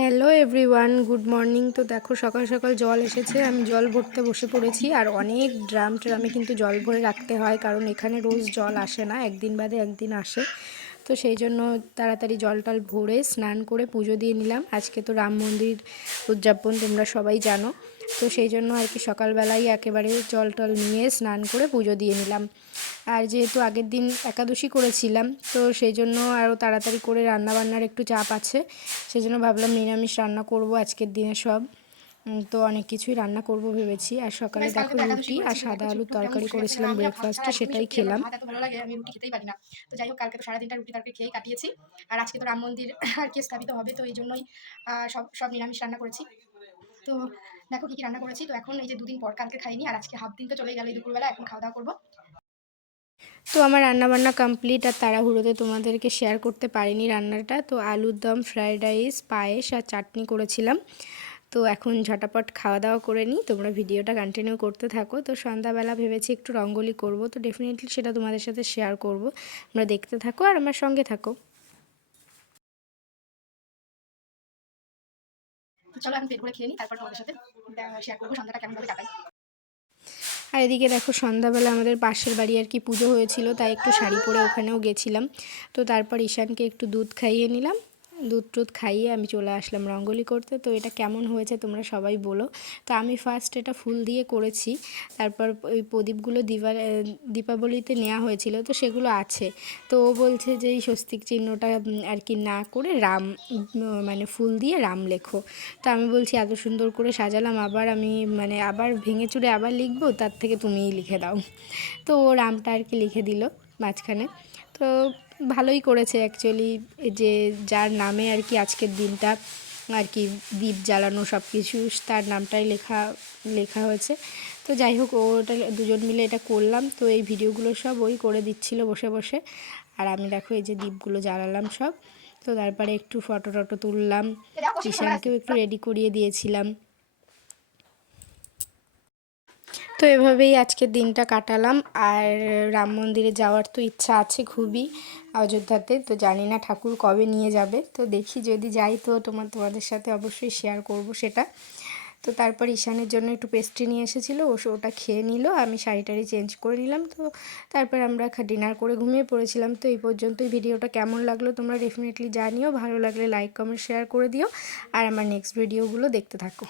Hello everyone, good morning. তো দেখো সকাল সকাল জল এসেছে, আমি জল ভরতে বসে পড়েছি। আর অনেক ড্রামে কিন্তু জল ভরে রাখতে হয়, কারণ এখানে রোজ জল আসে না, একদিন বাদে একদিন আসে। তো সেই জন্য তাড়াতাড়ি জল টল ভরে স্নান করে পুজো দিয়ে নিলাম। আজকে তো রাম মন্দির উদযাপন, তোমরা সবাই জানো। তো সেই জন্য আর কি সকালবেলাই একেবারে জল টল নিয়ে স্নান করে পুজো দিয়ে নিলাম। আর যেহেতু আগের দিন একাদশী করেছিলাম, তো সেই জন্য আরও তাড়াতাড়ি করে রান্নাবান্নার একটু চাপ আছে। সেই জন্য ভাবলাম নিরামিষ রান্না করব আজকের দিনে সব। তো অনেক কিছুই রান্না করব ভেবেছি। আর সকালে দেখো রুটি আর সাদা আলুর তরকারি করেছিলাম ব্রেকফাস্টে, সেটাই খেলাম। এত ভালো লাগে, আমি রুটি খেতেই পারি না। তো যাই হোক, কালকে তো সারাদিনটা রুটি তরকারি খেয়ে কাটিয়েছি। আর আজকে তো রাম মন্দির আর কি স্থাপিত হবে, তো এই জন্যই সব সব নিরামিষ রান্না করেছি। তো দেখো কি কি রান্না করেছি। তো এখন এই যে দুদিন পর, কালকে খাইনি, আর আজকে হাফ দিন তো চলে গেল এই দুপুরবেলা, এখন খাওয়া দাওয়া করবো। তো আমার রান্নাবান্না কমপ্লিট, আর তাড়াহুড়োতে তোমাদেরকে শেয়ার করতে পারিনি রান্নাটা। তো আলুর দম, ফ্রায়েড রাইস, পায়েস আর চাটনি করেছিলাম। তো এখন ঝটাপট খাওয়া দাওয়া করে নিই, তোমরা ভিডিওটা কন্টিনিউ করতে থাকো। তো সন্ধ্যাবেলা ভেবেছি একটু রঙ্গোলি করব, তো ডেফিনেটলি সেটা তোমাদের সাথে শেয়ার করব। তোমরা দেখতে থাকো আর আমার সঙ্গে থাকো। তো চলো আমি পেট ভরে খেয়ে নিই, তারপর তোমাদের সাথে শেয়ার করবো সন্ধ্যাটা কেমন ভাবে কাটাই। আর এদিকে দেখো সন্ধ্যাবেলা আমাদের পাশের বাড়ি আর কি পুজো হয়েছিল, তাই একটু শাড়ি পরে ওখানেও গেছিলাম। তো তারপর ঈশানকে একটু দুধ খাইয়ে নিলাম, দুধ টুধ খাইয়ে আমি চলে আসলাম রঙ্গোলি করতে। তো এটা কেমন হয়েছে তোমরা সবাই বলো। তো আমি ফার্স্ট এটা ফুল দিয়ে করেছি, তারপর ওই প্রদীপগুলো দীপাবলিতে নেওয়া হয়েছিল, তো সেগুলো আছে। তো ও বলছে যে এই স্বস্তিক চিহ্নটা আর কি না করে রাম, মানে ফুল দিয়ে রাম লেখো। তো আমি বলছি এত সুন্দর করে সাজালাম, আবার আমি মানে আবার ভেঙে চুরে আবার লিখবো, তার থেকে তুমিই লিখে দাও। তো ও রামটা আর কি লিখে দিল মাঝখানে। তো ভালোই করেছে অ্যাকচুয়ালি, যে যার নামে আর কি আজকের দিনটা আর কি দীপ জ্বালানো সব কিছু, তার নামটাই লেখা লেখা হয়েছে। তো যাই হোক, ওটা দুজন মিলে এটা করলাম। তো এই ভিডিওগুলো সব ওই করে দিচ্ছিল বসে বসে, আর আমি দেখো এই যে দীপগুলো জ্বালালাম সব। তো তারপরে একটু ফটো টটো তুললাম, ঈশানকেও একটু রেডি করিয়ে দিয়েছিলাম। তো এভাবেই আজকের দিনটা কাটালাম। আর রাম মন্দিরে যাওয়ার তো ইচ্ছা আছে খুবই, অযোধ্যাতে। তো জানি না ঠাকুর কবে নিয়ে যাবে, তো দেখি যদি যাই তো তোমাদের সাথে অবশ্যই শেয়ার করব সেটা। তো তারপর ঈশানের জন্য একটু পেস্ট্রি নিয়ে এসেছিলো, ওটা খেয়ে নিল, আমি শাড়ি টাড়ি চেঞ্জ করে নিলাম। তো তারপর আমরা ডিনার করে ঘুমিয়ে পড়েছিলাম। তো এই পর্যন্তই। ভিডিওটা কেমন লাগলো তোমরা ডেফিনেটলি জানিও, ভালো লাগলে লাইক কমেন্ট শেয়ার করে দিও, আর আমার নেক্সট ভিডিওগুলো দেখতে থাকো।